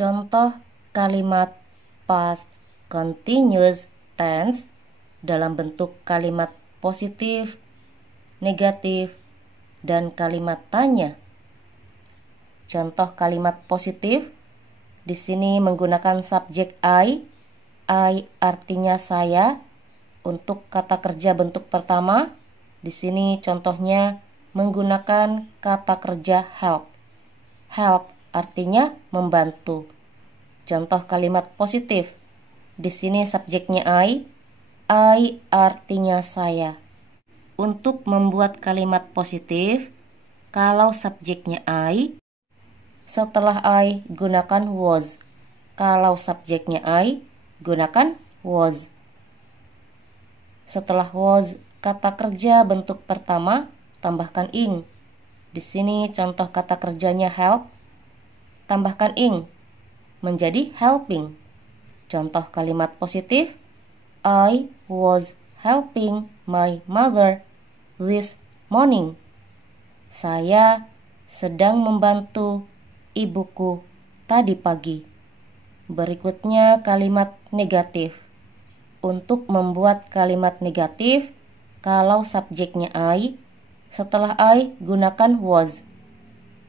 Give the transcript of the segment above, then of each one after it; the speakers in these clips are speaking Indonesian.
Contoh kalimat past continuous tense dalam bentuk kalimat positif, negatif, dan kalimat tanya. Contoh kalimat positif di sini menggunakan subjek I artinya saya. Untuk kata kerja bentuk pertama, di sini contohnya menggunakan kata kerja help. Help artinya membantu. Contoh kalimat positif. Di sini subjeknya I artinya saya. Untuk membuat kalimat positif, kalau subjeknya I, setelah I gunakan was. Kalau subjeknya I, gunakan was. Setelah was, kata kerja bentuk pertama, tambahkan ing. Di sini contoh kata kerjanya help, tambahkan ing, menjadi helping. Contoh kalimat positif, I was helping my mother this morning. Saya sedang membantu ibuku tadi pagi. Berikutnya kalimat negatif. Untuk membuat kalimat negatif, kalau subjeknya I, setelah I gunakan was.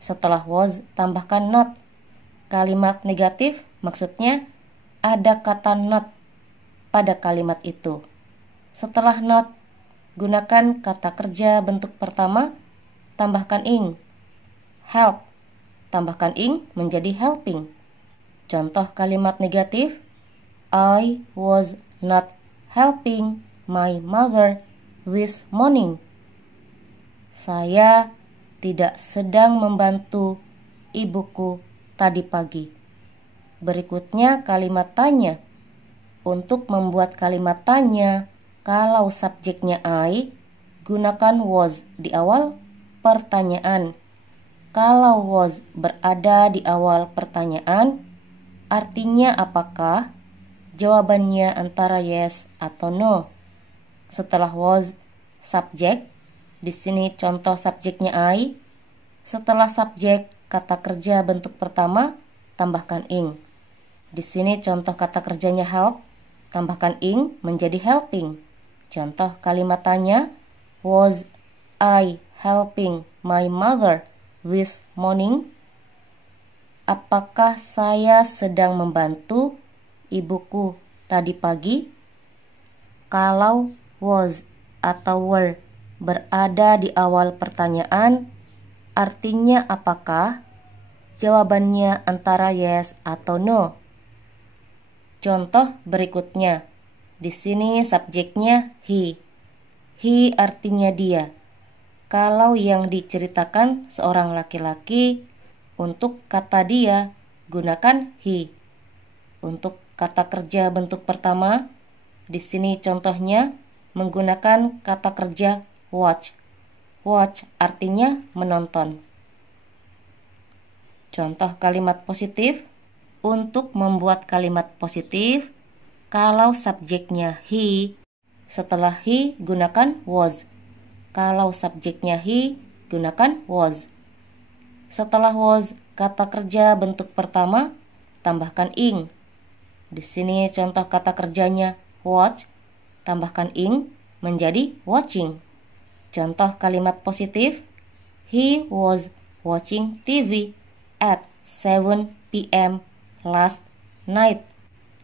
Setelah was tambahkan not. Kalimat negatif maksudnya ada kata not pada kalimat itu. Setelah not, gunakan kata kerja bentuk pertama, tambahkan ing. Help, tambahkan ing menjadi helping. Contoh kalimat negatif, I was not helping my mother this morning. Saya tidak sedang membantu ibuku tadi pagi. Berikutnya kalimat tanya. Untuk membuat kalimat tanya, kalau subjeknya I, gunakan was di awal pertanyaan. Kalau was berada di awal pertanyaan, artinya apakah? Jawabannya antara yes atau no. Setelah was, subjek. Di sini contoh subjeknya I. Setelah subjek, kata kerja bentuk pertama, tambahkan ing. Di sini contoh kata kerjanya help, tambahkan ing menjadi helping. Contoh kalimat tanya, was I helping my mother this morning? Apakah saya sedang membantu ibuku tadi pagi? Kalau was atau were berada di awal pertanyaan, artinya apakah? Jawabannya antara yes atau no. Contoh berikutnya. Di sini subjeknya he. He artinya dia. Kalau yang diceritakan seorang laki-laki, untuk kata dia gunakan he. Untuk kata kerja bentuk pertama, di sini contohnya menggunakan kata kerja watch. Watch artinya menonton. Contoh kalimat positif. Untuk membuat kalimat positif, kalau subjeknya he, setelah he gunakan was. Kalau subjeknya he, gunakan was. Setelah was, kata kerja bentuk pertama, tambahkan ing. Di sini contoh kata kerjanya watch, tambahkan ing menjadi watching. Contoh kalimat positif, he was watching TV at 7 p.m. last night.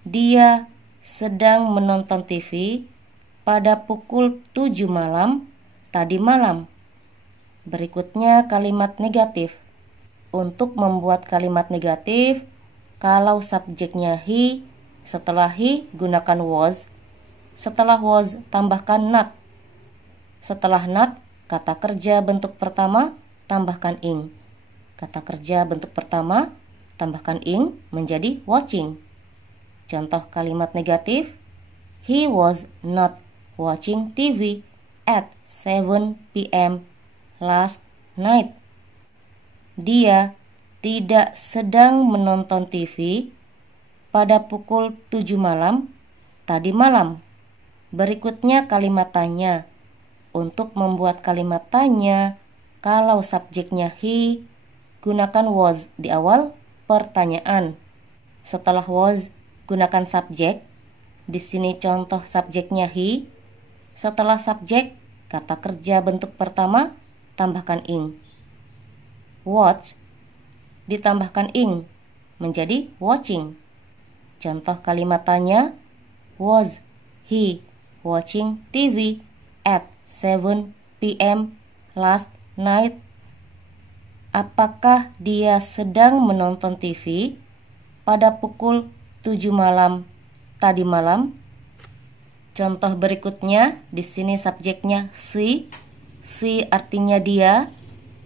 Dia sedang menonton TV pada pukul 7 malam tadi malam. Berikutnya kalimat negatif. Untuk membuat kalimat negatif, kalau subjeknya he, setelah he gunakan was. Setelah was tambahkan not. Setelah not, kata kerja bentuk pertama tambahkan ing. Kata kerja bentuk pertama tambahkan ing menjadi watching. Contoh kalimat negatif, he was not watching TV at 7 p.m. last night. Dia tidak sedang menonton TV pada pukul 7 malam tadi malam. Berikutnya kalimat tanya. Untuk membuat kalimat tanya, kalau subjeknya he, gunakan was di awal pertanyaan. Setelah was, gunakan subjek. Di sini contoh subjeknya he. Setelah subjek, kata kerja bentuk pertama, tambahkan ing. Watch, ditambahkan ing, menjadi watching. Contoh kalimat tanya, was he watching TV at 7 p.m. last night? Apakah dia sedang menonton TV pada pukul 7 malam tadi malam? Contoh berikutnya, di sini subjeknya she. She artinya dia.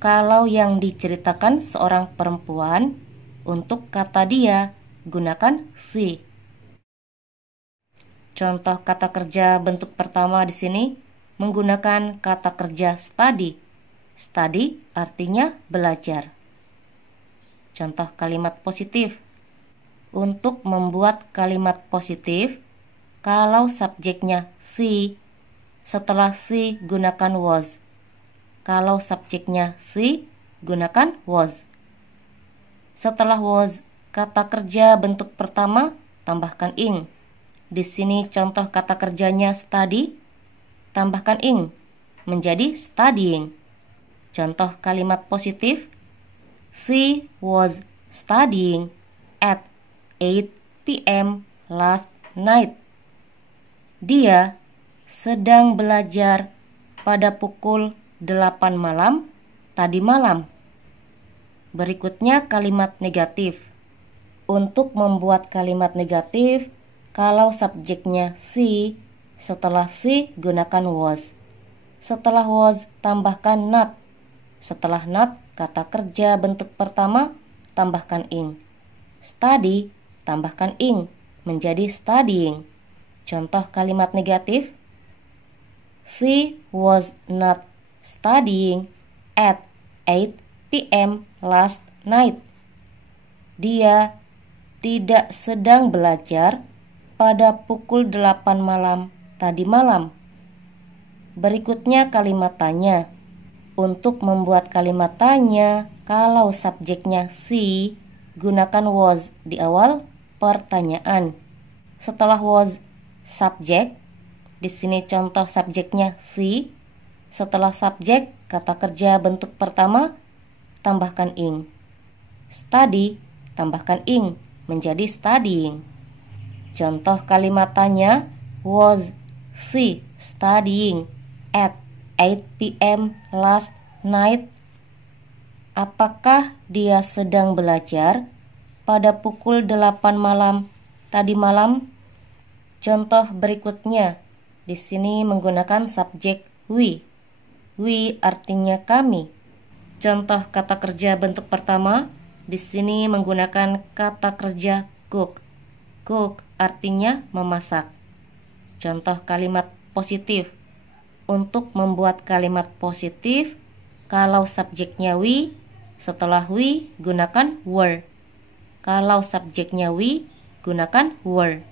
Kalau yang diceritakan seorang perempuan, untuk kata dia, gunakan she. Contoh kata kerja bentuk pertama di sini menggunakan kata kerja study. Study artinya belajar. Contoh kalimat positif. Untuk membuat kalimat positif, kalau subjeknya she, setelah she gunakan was. Kalau subjeknya she, gunakan was. Setelah was, kata kerja bentuk pertama, tambahkan ing. Di sini contoh kata kerjanya study, tambahkan ing, menjadi studying. Contoh kalimat positif, she was studying at 8 p.m. last night. Dia sedang belajar pada pukul 8 malam tadi malam. Berikutnya kalimat negatif. Untuk membuat kalimat negatif, kalau subjeknya she, setelah she gunakan was. Setelah was tambahkan not. Setelah not, kata kerja bentuk pertama tambahkan ing. Study tambahkan ing, menjadi studying. Contoh kalimat negatif, she was not studying at 8 p.m. last night. Dia tidak sedang belajar pada pukul 8 malam tadi malam. Berikutnya kalimat tanya. Untuk membuat kalimat tanya, kalau subjeknya she, gunakan was di awal pertanyaan. Setelah was, subjek. Di sini contoh subjeknya she. Setelah subjek, kata kerja bentuk pertama, tambahkan ing. Study, tambahkan ing, menjadi studying. Contoh kalimat tanya, was she studying at 8 p.m. last night? Apakah dia sedang belajar pada pukul 8 malam tadi malam? Contoh berikutnya, di sini menggunakan subjek we. We artinya kami. Contoh kata kerja bentuk pertama, di sini menggunakan kata kerja cook. Cook artinya memasak. Contoh kalimat positif. Untuk membuat kalimat positif, kalau subjeknya we, setelah we gunakan were. Kalau subjeknya we, gunakan were.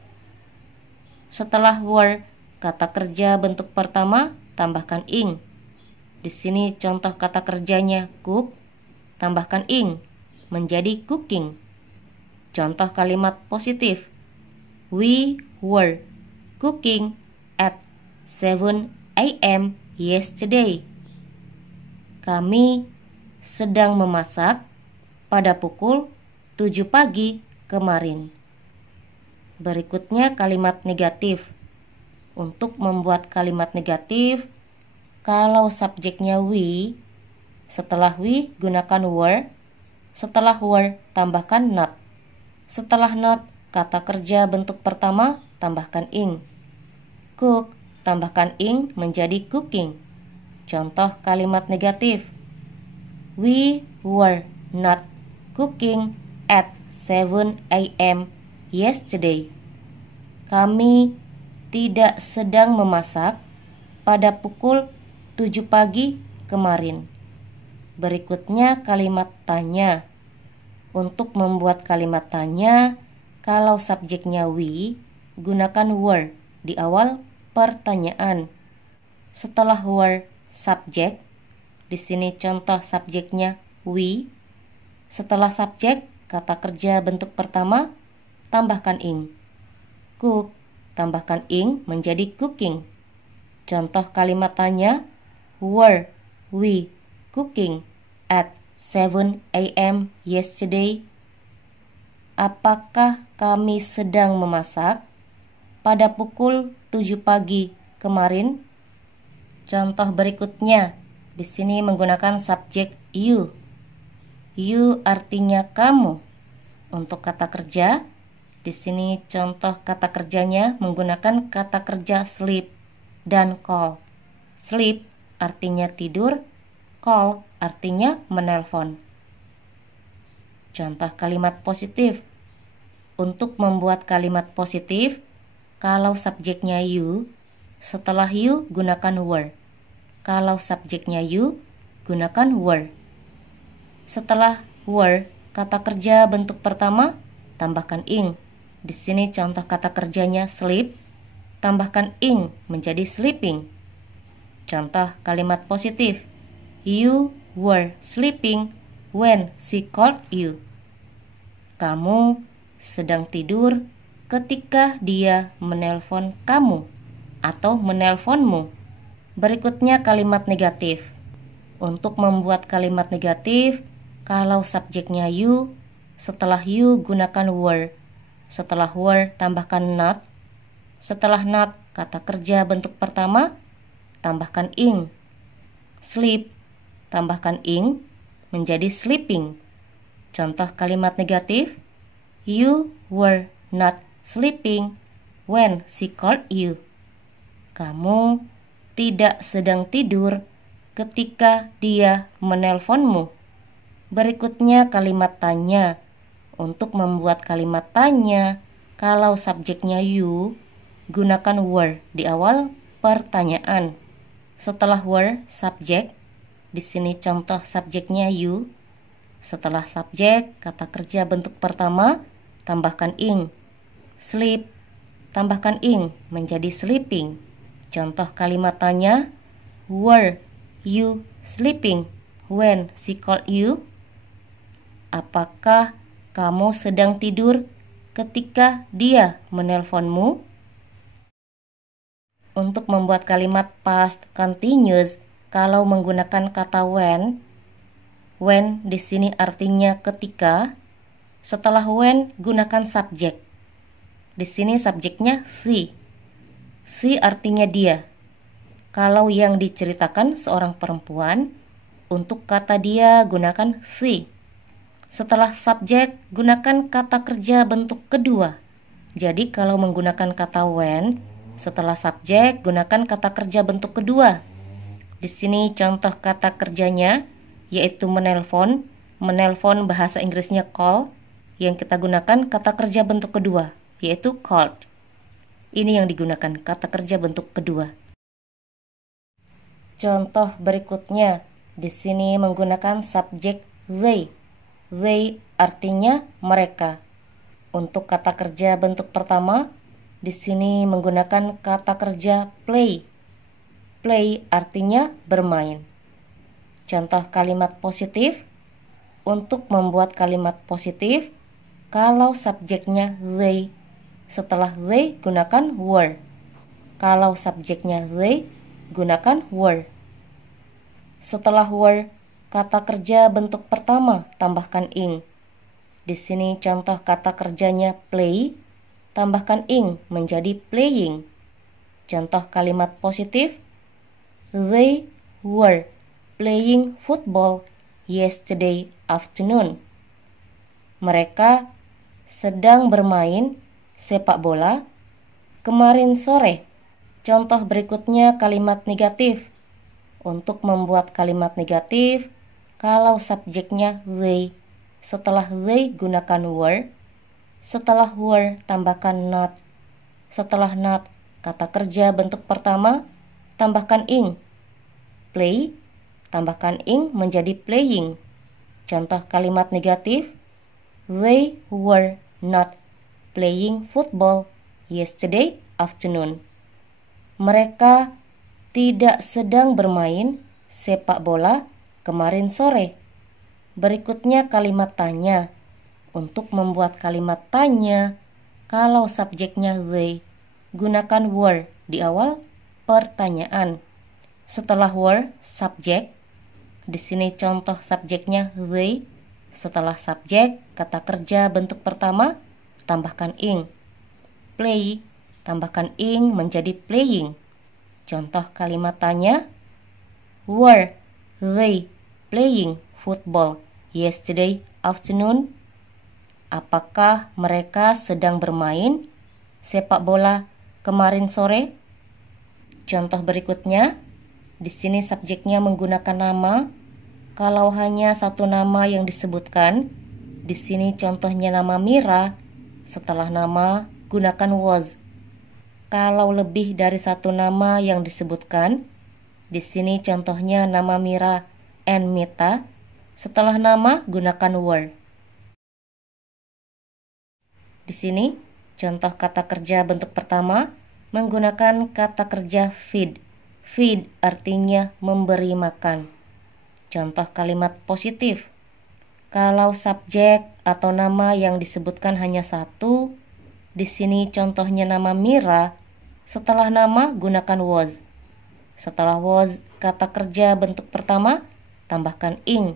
Setelah were, kata kerja bentuk pertama tambahkan ing. Di sini contoh kata kerjanya cook, tambahkan ing, menjadi cooking. Contoh kalimat positif, we were cooking at 7 a.m. yesterday. Kami sedang memasak pada pukul 7 pagi kemarin. Berikutnya kalimat negatif. Untuk membuat kalimat negatif, kalau subjeknya we, setelah we gunakan were. Setelah were tambahkan not. Setelah not, kata kerja bentuk pertama tambahkan ing. Cook tambahkan ing, menjadi cooking. Contoh kalimat negatif, we were not cooking at 7 a.m. yesterday. Kami tidak sedang memasak pada pukul 7 pagi kemarin. Berikutnya kalimat tanya. Untuk membuat kalimat tanya, kalau subjeknya we, gunakan were di awal pertanyaan. Setelah were, subjek. Di sini contoh subjeknya we. Setelah subjek, kata kerja bentuk pertama tambahkan ing. Cook, tambahkan ing menjadi cooking. Contoh kalimat tanya, were we cooking at 7 a.m. yesterday? Apakah kami sedang memasak pada pukul 7 pagi kemarin? Contoh berikutnya, di sini menggunakan subjek you. You artinya kamu. Untuk kata kerja, di sini contoh kata kerjanya menggunakan kata kerja sleep dan call. Sleep artinya tidur, call artinya menelpon. Contoh kalimat positif. Untuk membuat kalimat positif, kalau subjeknya you, setelah you gunakan were. Kalau subjeknya you, gunakan were. Setelah were, kata kerja bentuk pertama, tambahkan ing. Di sini contoh kata kerjanya sleep, tambahkan ing menjadi sleeping. Contoh kalimat positif. You were sleeping when she called you. Kamu sedang tidur ketika dia menelpon kamu atau menelponmu. Berikutnya kalimat negatif. Untuk membuat kalimat negatif, kalau subjeknya you, setelah you gunakan were. Setelah were tambahkan not. Setelah not, kata kerja bentuk pertama, tambahkan ing. Sleep, tambahkan ing menjadi sleeping. Contoh kalimat negatif, you were not sleeping when she called you. Kamu tidak sedang tidur ketika dia menelponmu. Berikutnya kalimat tanya. Untuk membuat kalimat tanya, kalau subjeknya you, gunakan were di awal pertanyaan. Setelah were, subjek. Di sini contoh subjeknya you. Setelah subjek, kata kerja bentuk pertama, tambahkan ing. Sleep, tambahkan ing menjadi sleeping. Contoh kalimat tanya, were you sleeping when she called you? Apakah kamu sedang tidur ketika dia menelponmu? Untuk membuat kalimat past continuous, kalau menggunakan kata when di sini artinya ketika. Setelah when gunakan subjek. Di sini subjeknya she. She artinya dia. Kalau yang diceritakan seorang perempuan, untuk kata dia gunakan she. Setelah subjek gunakan kata kerja bentuk kedua. Jadi kalau menggunakan kata when, setelah subjek gunakan kata kerja bentuk kedua. Di sini contoh kata kerjanya yaitu menelpon. Menelpon bahasa Inggrisnya call. Yang kita gunakan kata kerja bentuk kedua, yaitu called. Ini yang digunakan kata kerja bentuk kedua. Contoh berikutnya, di sini menggunakan subjek they. They artinya mereka. Untuk kata kerja bentuk pertama, di sini menggunakan kata kerja play. Play artinya bermain. Contoh kalimat positif. Untuk membuat kalimat positif, kalau subjeknya they, setelah they gunakan were. Kalau subjeknya they, gunakan were. Setelah were, kata kerja bentuk pertama tambahkan ing. Di sini contoh kata kerjanya play, tambahkan ing menjadi playing. Contoh kalimat positif, they were playing football yesterday afternoon. Mereka sedang bermain sepak bola kemarin sore. Contoh berikutnya kalimat negatif. Untuk membuat kalimat negatif, kalau subjeknya they, setelah they gunakan were. Setelah were tambahkan not. Setelah not, kata kerja bentuk pertama, tambahkan ing. Play, tambahkan ing menjadi playing. Contoh kalimat negatif, they were not playing football yesterday afternoon. Mereka tidak sedang bermain sepak bola kemarin sore. Berikutnya kalimat tanya. Untuk membuat kalimat tanya, Kalau subjeknya they, gunakan were di awal pertanyaan. Setelah were, subjek. Di sini contoh subjeknya they. Setelah subjek, kata kerja bentuk pertama, tambahkan ing. Play, tambahkan ing menjadi playing. Contoh kalimat tanya, were they playing football yesterday afternoon? Apakah mereka sedang bermain sepak bola kemarin sore? Contoh berikutnya, di sini subjeknya menggunakan nama. Kalau hanya satu nama yang disebutkan, di sini contohnya nama Mira, setelah nama gunakan was. Kalau lebih dari satu nama yang disebutkan, di sini contohnya nama Mira and Mita, setelah nama gunakan were. Di sini, contoh kata kerja bentuk pertama menggunakan kata kerja feed. Feed artinya memberi makan. Contoh kalimat positif. Kalau subjek atau nama yang disebutkan hanya satu, di sini contohnya nama Mira, setelah nama gunakan was. Setelah was, kata kerja bentuk pertama, tambahkan ing.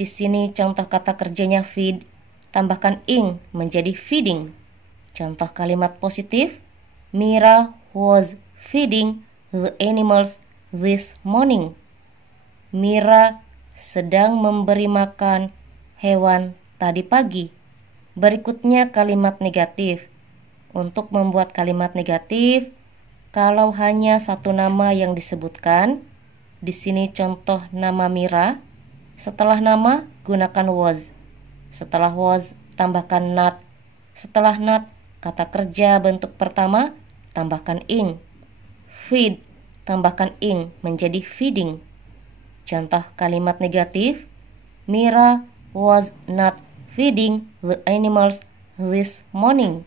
Di sini contoh kata kerjanya feed, tambahkan ing menjadi feeding. Contoh kalimat positif, Mira was feeding the animals this morning. Mira sedang memberi makan hewan tadi pagi. Berikutnya kalimat negatif. Untuk membuat kalimat negatif, kalau hanya satu nama yang disebutkan, di sini contoh nama Mira, setelah nama gunakan was. Setelah was, tambahkan not. Setelah not, kata kerja bentuk pertama, tambahkan ing. Feed, tambahkan ing menjadi feeding. Contoh kalimat negatif, Mira was not feeding the animals this morning.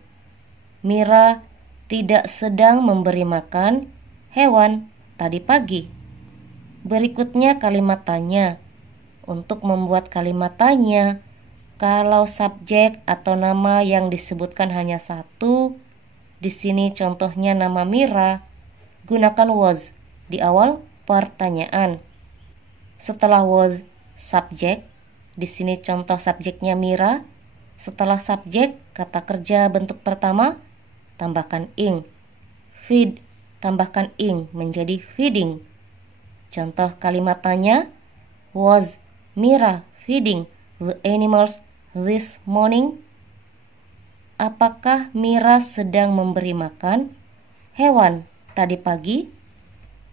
Mira tidak sedang memberi makan hewan tadi pagi. Berikutnya kalimat tanya. Untuk membuat kalimat tanya, kalau subjek atau nama yang disebutkan hanya satu, di sini contohnya nama Mira, gunakan was di awal pertanyaan. Setelah was, subjek. Di sini contoh subjeknya Mira. Setelah subjek, kata kerja bentuk pertama, tambahkan ing. Feed, tambahkan ing menjadi feeding. Contoh kalimat tanya, was Mira feeding the animals this morning? Apakah Mira sedang memberi makan hewan tadi pagi?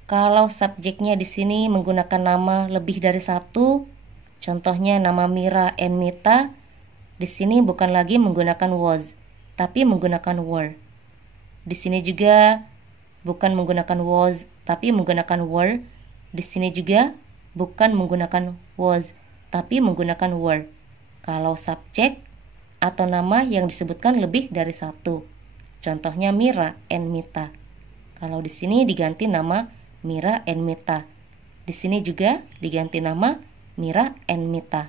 Kalau subjeknya di sini menggunakan nama lebih dari satu, contohnya nama Mira and Mita, di sini bukan lagi menggunakan was, tapi menggunakan were. Di sini juga bukan menggunakan was, tapi menggunakan were. Di sini juga bukan menggunakan was, tapi menggunakan were. Kalau subjek atau nama yang disebutkan lebih dari satu, contohnya Mira and Mita. Kalau di sini diganti nama Mira and Mita. Di sini juga diganti nama Mira and Mita.